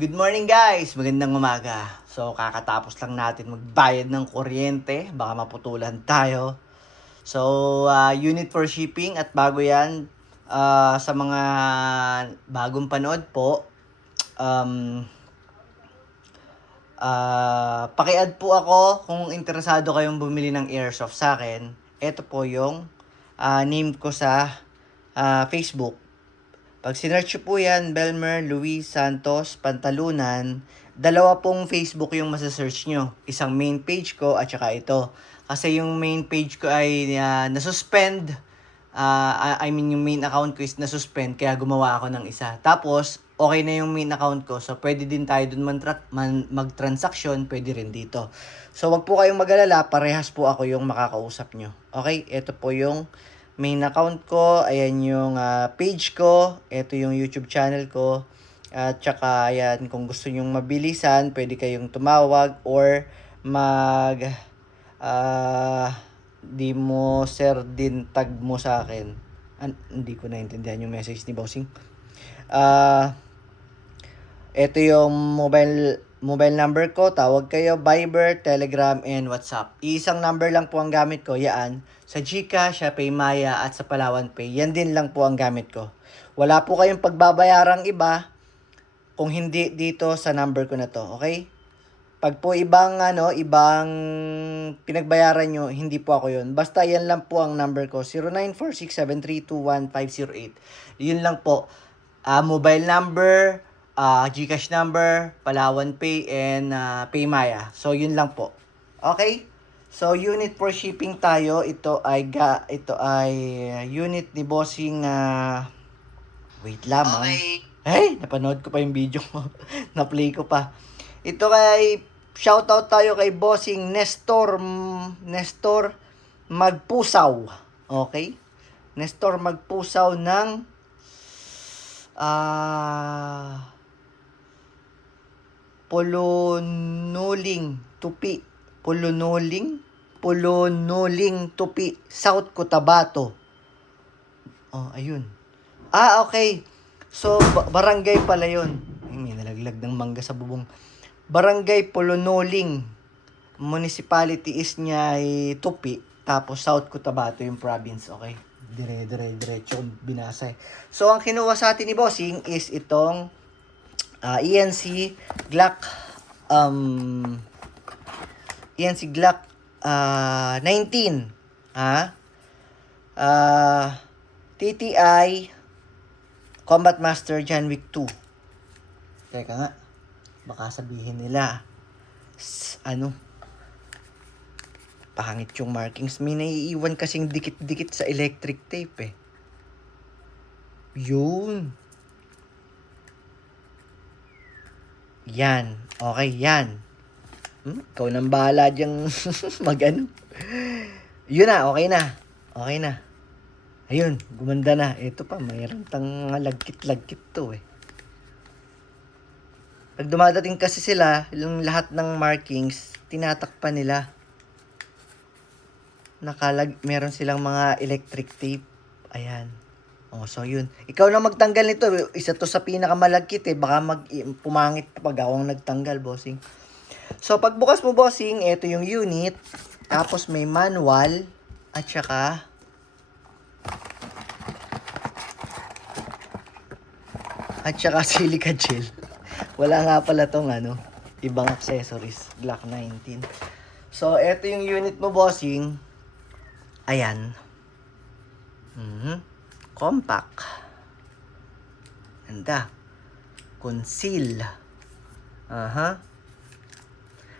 Good morning guys! Magandang umaga. So kakatapos lang natin magbayad ng kuryente. Baka maputulan tayo. So unit for shipping at bago yan sa mga bagong panood po. Um, paki-add po ako kung interesado kayong bumili ng airsoft sa akin. Ito po yung name ko sa Facebook. Pag sinearch po yan, Belmer Luis Santos Pantalunan, dalawa pong Facebook yung masasearch nyo. Isang main page ko at saka ito. Kasi yung main page ko ay nasuspend. Yung main account ko is nasuspend kaya gumawa ako ng isa. Tapos, okay na yung main account ko. So, pwede din tayo dun mag-transaction. Pwede rin dito. So, wag po kayong mag-alala. Parehas po ako yung makakausap nyo. Okay? Ito po yung main account ko, ayan yung page ko, ito yung YouTube channel ko, at saka ayan, kung gusto nyong mabilisan, pwede kayong tumawag or mag di mo sir din tag mo sa akin. Hindi ko naintindihan yung message ni Bossing. Ito yung mobile number ko, tawag kayo, Viber, Telegram, and WhatsApp. Isang number lang po ang gamit ko, yaan. Sa GCash, sa Paymaya, at sa Palawan Pay. Yan din lang po ang gamit ko. Wala po kayong pagbabayarang iba kung hindi dito sa number ko na to, okay? Pag po ibang pinagbayaran nyo, hindi po ako yun. Basta yan lang po ang number ko, 0946-7321508. Yun lang po. Mobile number, GCash number, Palawan Pay, and Paymaya. So, yun lang po. Okay? So, unit for shipping tayo. Ito ay unit ni Bossing. Wait lamang. Okay. Hey, napanood ko pa yung video mo. Na-play ko pa. Ito kay shoutout tayo kay Bossing Nestor Magpusaw. Okay? Nestor Magpusaw ng Polonuling Tupi. Polonuling Tupi, South Cotabato. Oh, ayun. Okay. So, barangay pala yun. Ay, may nalaglag ng mangga sa bubong. Barangay Polonuling. Municipality is niya ay Tupi. Tapos, South Cotabato yung province. Okay? Diretso binasa. So, ang kinuha sa atin ni Bossing is itong ENC Glock 19 TTI Combat Master John Wick 2. Teka nga, baka sabihin nila pangit yung markings. May naiiwan kasing dikit-dikit sa electric tape yun. Yan. Okay, yan. Ikaw nang bahala dyang mag-ano. Yun na, okay na. Okay na. Ayun, gumanda na. Ito pa, mayroon tang lagkit-lagkit to Pag dumadating kasi sila, yung lahat ng markings, tinatakpan nila. Meron silang mga electric tape. Ayan. So yun. Ikaw na magtanggal nito. Isa to sa pinakamalagkit Baka pumangit pag ako ang nagtanggal, Bossing. So, pagbukas mo, Bossing, ito yung unit. Tapos may manual. At saka silica gel. Wala nga pala tong ibang accessories. Glock 19. So, ito yung unit mo, Bossing. Ayan. Compact. Ganda. Conceal.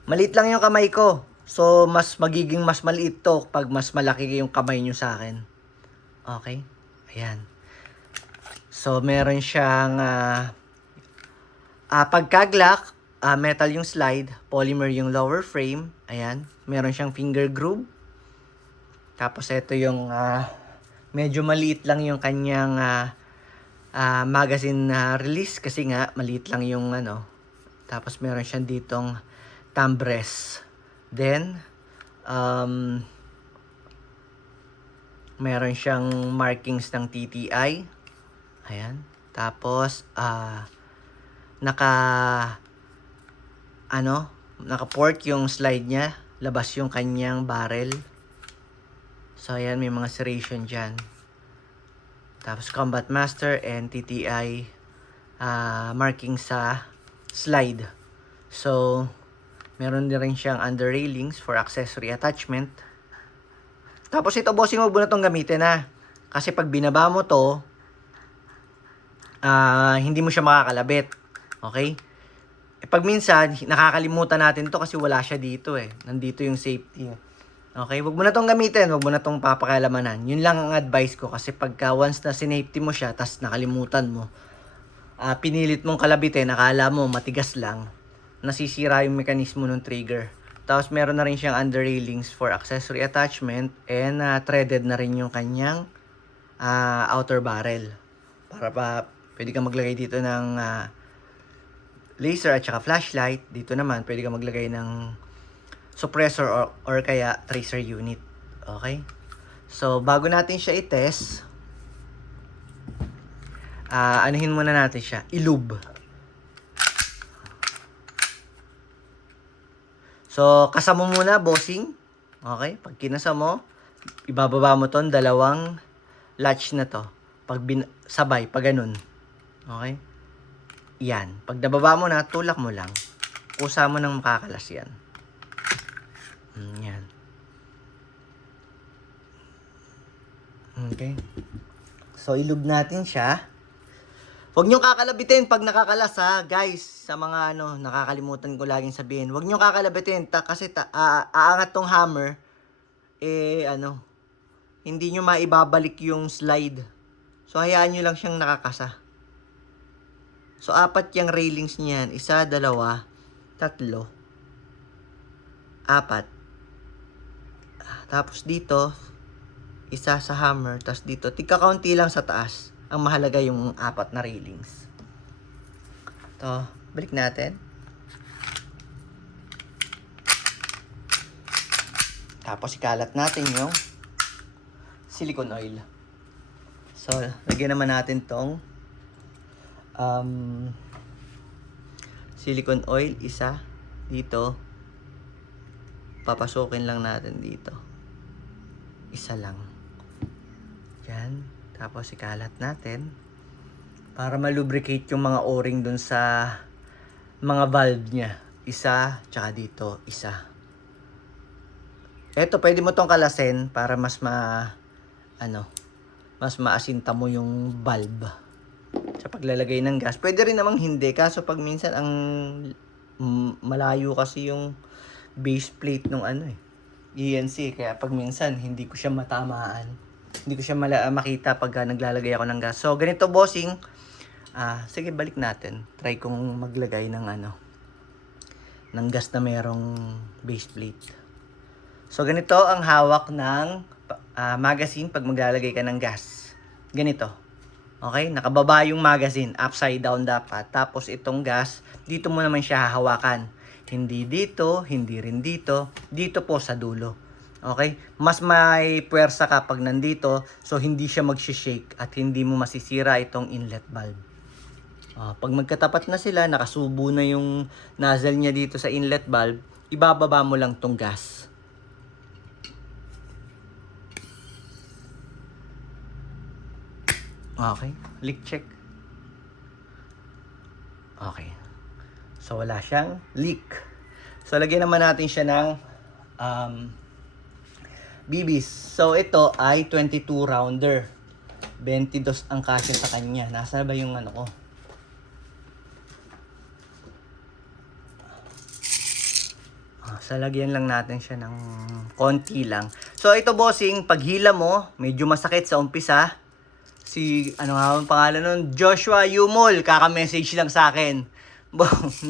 Maliit lang yung kamay ko. So, magiging mas maliit to pag mas malaki yung kamay nyo sa akin. Okay? Ayan. So, meron siyang pagka-Glock, metal yung slide, polymer yung lower frame. Ayan. Meron siyang finger groove. Tapos, ito yung medyo maliit lang yung kanyang magazine release kasi nga maliit lang yung Tapos meron siyang ditong thumb rest. Then meron siyang markings ng TTI. Ayan. Tapos naka-port yung slide niya, labas yung kanyang barrel. So ayan, may mga serration dyan. Tapos Combat Master and TTI marking sa slide. So meron din rin siyang under railings for accessory attachment. Tapos ito, bossing, huwag mo na itong gamitin ha. Kasi pag binaba mo to, hindi mo siya makakalabit. Okay? Pag minsan, nakakalimutan natin to kasi wala siya dito eh. Nandito yung safety. Okay? Huwag mo na itong gamitin. Huwag mo na itong papakialamanan. Yun lang ang advice ko. Kasi pagka once na sinafety mo siya, tas nakalimutan mo, pinilit mong kalabitin, nakala mo matigas lang, nasisira yung mekanismo ng trigger. Tapos meron na rin siyang under railings for accessory attachment and threaded na rin yung kanyang outer barrel. Para pwede ka maglagay dito ng laser at saka flashlight. Dito naman pwede ka maglagay ng suppressor or kaya tracer unit. Okay? So bago natin siya i-test, anuhin muna natin siya, ilube. So, kasa mo muna, bossing. Okay? Pag kinasa mo, ibababa mo ton dalawang latch na to. Pag sabay, pag ganun. Okay? Yan. Pag nababa mo na, tulak mo lang. Kusa mo nang makakalas yan. Yan. Okay. So, ilub natin siya. Huwag nyo kakalabitin pag nakakalas ha, guys. Sa mga nakakalimutan ko laging sabihin. Huwag nyo kakalabitin kasi aangat tong hammer. Hindi nyo maibabalik yung slide. So, hayaan nyo lang siyang nakakasa. So, 4 yung railings niyan. 1, 2, 3, 4. Tapos dito, isa sa hammer. Tapos dito, tigka-kaunti lang sa taas. Ang mahalaga yung 4 na railings. Ito, balik natin. Tapos ikalat natin yung silicone oil. So, lagyan naman natin tong silicone oil, isa dito. Papasukin lang natin dito. Isa lang. Yan. Tapos ikalat natin para malubricate yung mga o-ring dun sa mga valve niya. Isa, tsaka dito, isa. Eto, pwede mo tong kalasin para mas maasinta mo yung valve sa paglalagay ng gas. Pwede rin namang hindi, kaso pag minsan ang malayo kasi yung base plate ng ENC, kaya pag minsan hindi ko siya matamaan. Hindi ko siya makita pag naglalagay ako ng gas. So, ganito, bossing. Sige, balik natin. Try kong maglagay ng ng gas na mayroong base plate. So, ganito ang hawak ng magazine pag maglalagay ka ng gas. Ganito. Okay? Nakababa yung magazine. Upside down dapat. Tapos, itong gas, dito mo naman siya hahawakan. Hindi dito, hindi rin dito. Dito po sa dulo. Okay? Mas may puwersa kapag nandito, so hindi siya mag-shake at hindi mo masisira itong inlet valve. Pag magkatapat na sila, nakasubo na yung nozzle niya dito sa inlet valve, ibababa mo lang tong gas. Okay? Leak check. Okay. So, wala siyang leak. So, lagyan naman natin siya ng BBs. So, ito ay 22 rounder. 22 ang kasya sa kanya. Nasa ba yung ko? So, lagyan lang natin siya ng konti lang. So, ito, bossing, pag hila mo, medyo masakit sa umpisa. Ano nga ang pangalan nun? Joshua Yumol. Kaka-message lang sa akin.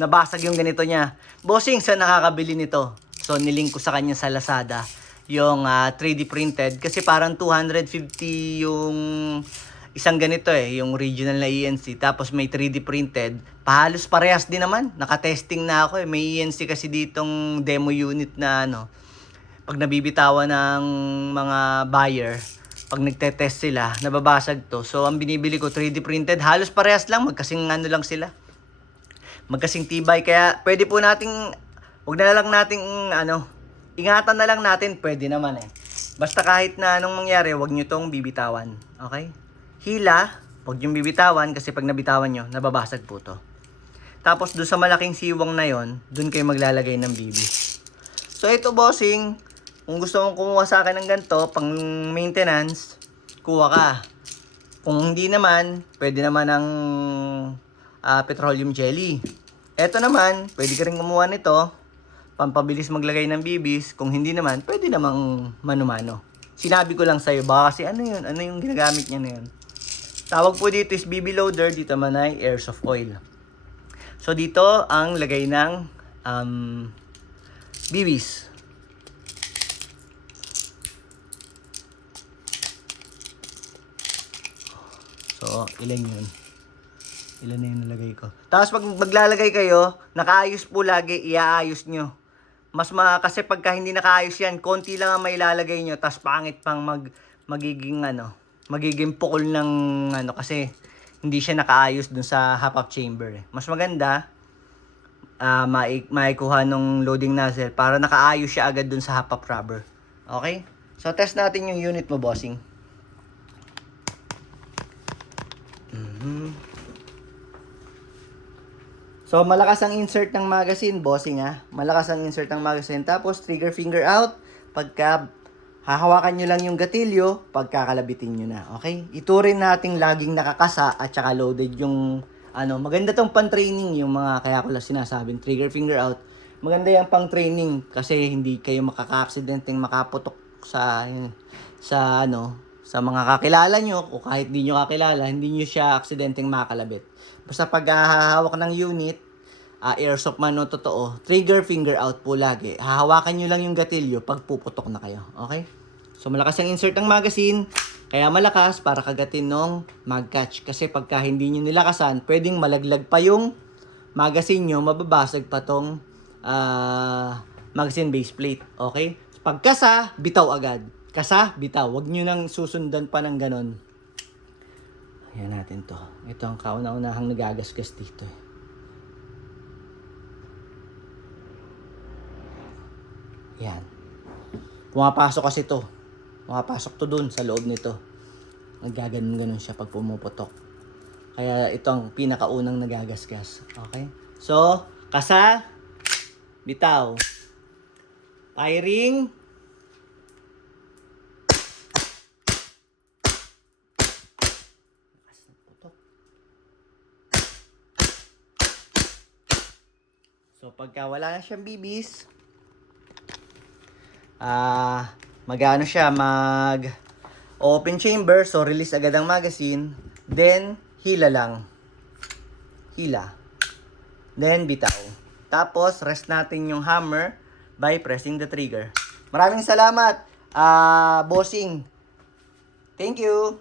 Nabasag yung ganito niya. Bossing, saan nakakabili nito? So, nilink ko sa kanya sa Lazada. Yung 3D printed. Kasi parang 250 yung isang ganito yung original na ENC. Tapos may 3D printed. Pahalos parehas din naman. Naka-testing na ako May ENC kasi ditong demo unit na pag nabibitawan ng mga buyer, pag nagte-test sila, nababasag to. So, ang binibili ko 3D printed. Halos parehas lang. Magkasing lang sila. magkasing tibay. Kaya pwede po nating, wag na lang nating ingatan na lang natin, pwede naman eh. Basta kahit na anong mangyari, wag nyo tong bibitawan. Okay? Hila, wag nyo bibitawan kasi pag nabitawan nyo, nababasag po to. Tapos doon sa malaking siwang na yon, doon kayo maglalagay ng bibis. So ito bossing, kung gusto mong kumuha sa akin ng ganito, pang maintenance, kuha ka. Kung hindi naman, pwede naman ng petroleum jelly. Ito naman, pwede ka rin kumuha nito, pampabilis maglagay ng bibis. Kung hindi naman, pwede namang mano-mano. Sinabi ko lang sa'yo, baka kasi ano yun? Ano yung ginagamit niya na yun? Tawag po dito is BB loader, dito man ay airsoft oil. So dito ang lagay ng bibis. So ilan yun? Ilan na yung nalagay ko? Tapos pag maglalagay kayo, nakaayos po lagi, iaayos nyo. Kasi pagka hindi nakaayos yan, konti lang ang may ilalagay nyo, tapos pangit pang magiging pukol ng kasi hindi siya nakaayos dun sa half-up chamber eh. Mas maganda, maikuha nung loading nozzle para nakaayos siya agad dun sa half-up rubber. Okay? So test natin yung unit mo, bossing. So malakas ang insert ng magazine, bossing ha. Malakas ang insert ng magazine. Tapos trigger finger out. Pagka hahawakan nyo lang yung gatilyo, pagkakalabitin nyo na. Okay? Iturin nating laging nakakasa at saka loaded yung maganda tong pan-training yung mga, kaya ko lang sinasabing trigger finger out. Maganda yung pang-training kasi hindi kayo makaka-aksidenteng makaputok sa mga kakilala nyo o kahit hindi nyo kakilala, hindi nyo siya aksidenteng makakalabit. Basta pag hahawak ng unit, airsoft man o totoo, trigger finger out po lagi. Hahawakan nyo lang yung gatilyo pag puputok na kayo. Okay? So malakas yung insert ng magazine, kaya malakas para kagatin ng mag-catch. Kasi pagka hindi nyo nilakasan, pwedeng malaglag pa yung magazine nyo, mababasag pa tong magazine base plate. Okay? Pagkasa, bitaw agad. Kasa, bitaw. Huwag nyo nang susundan pa ng ganon. Ayan natin to. Ito ang kauna-unahang nagagasgas dito. Yan. Pumapasok kasi to. Pumapasok to dun sa loob nito. Naggaganon-ganon siya pag pumuputok. Kaya ito ang pinakaunang nagagasgas. Okay? So, kasa, bitaw. Firing. So, pagka wala na siyang bibis, mag-ano siya, mag-open chamber, so release agad ang magazine, then hila lang. Hila. Then bitaw. Tapos, rest natin yung hammer by pressing the trigger. Maraming salamat, bossing. Thank you.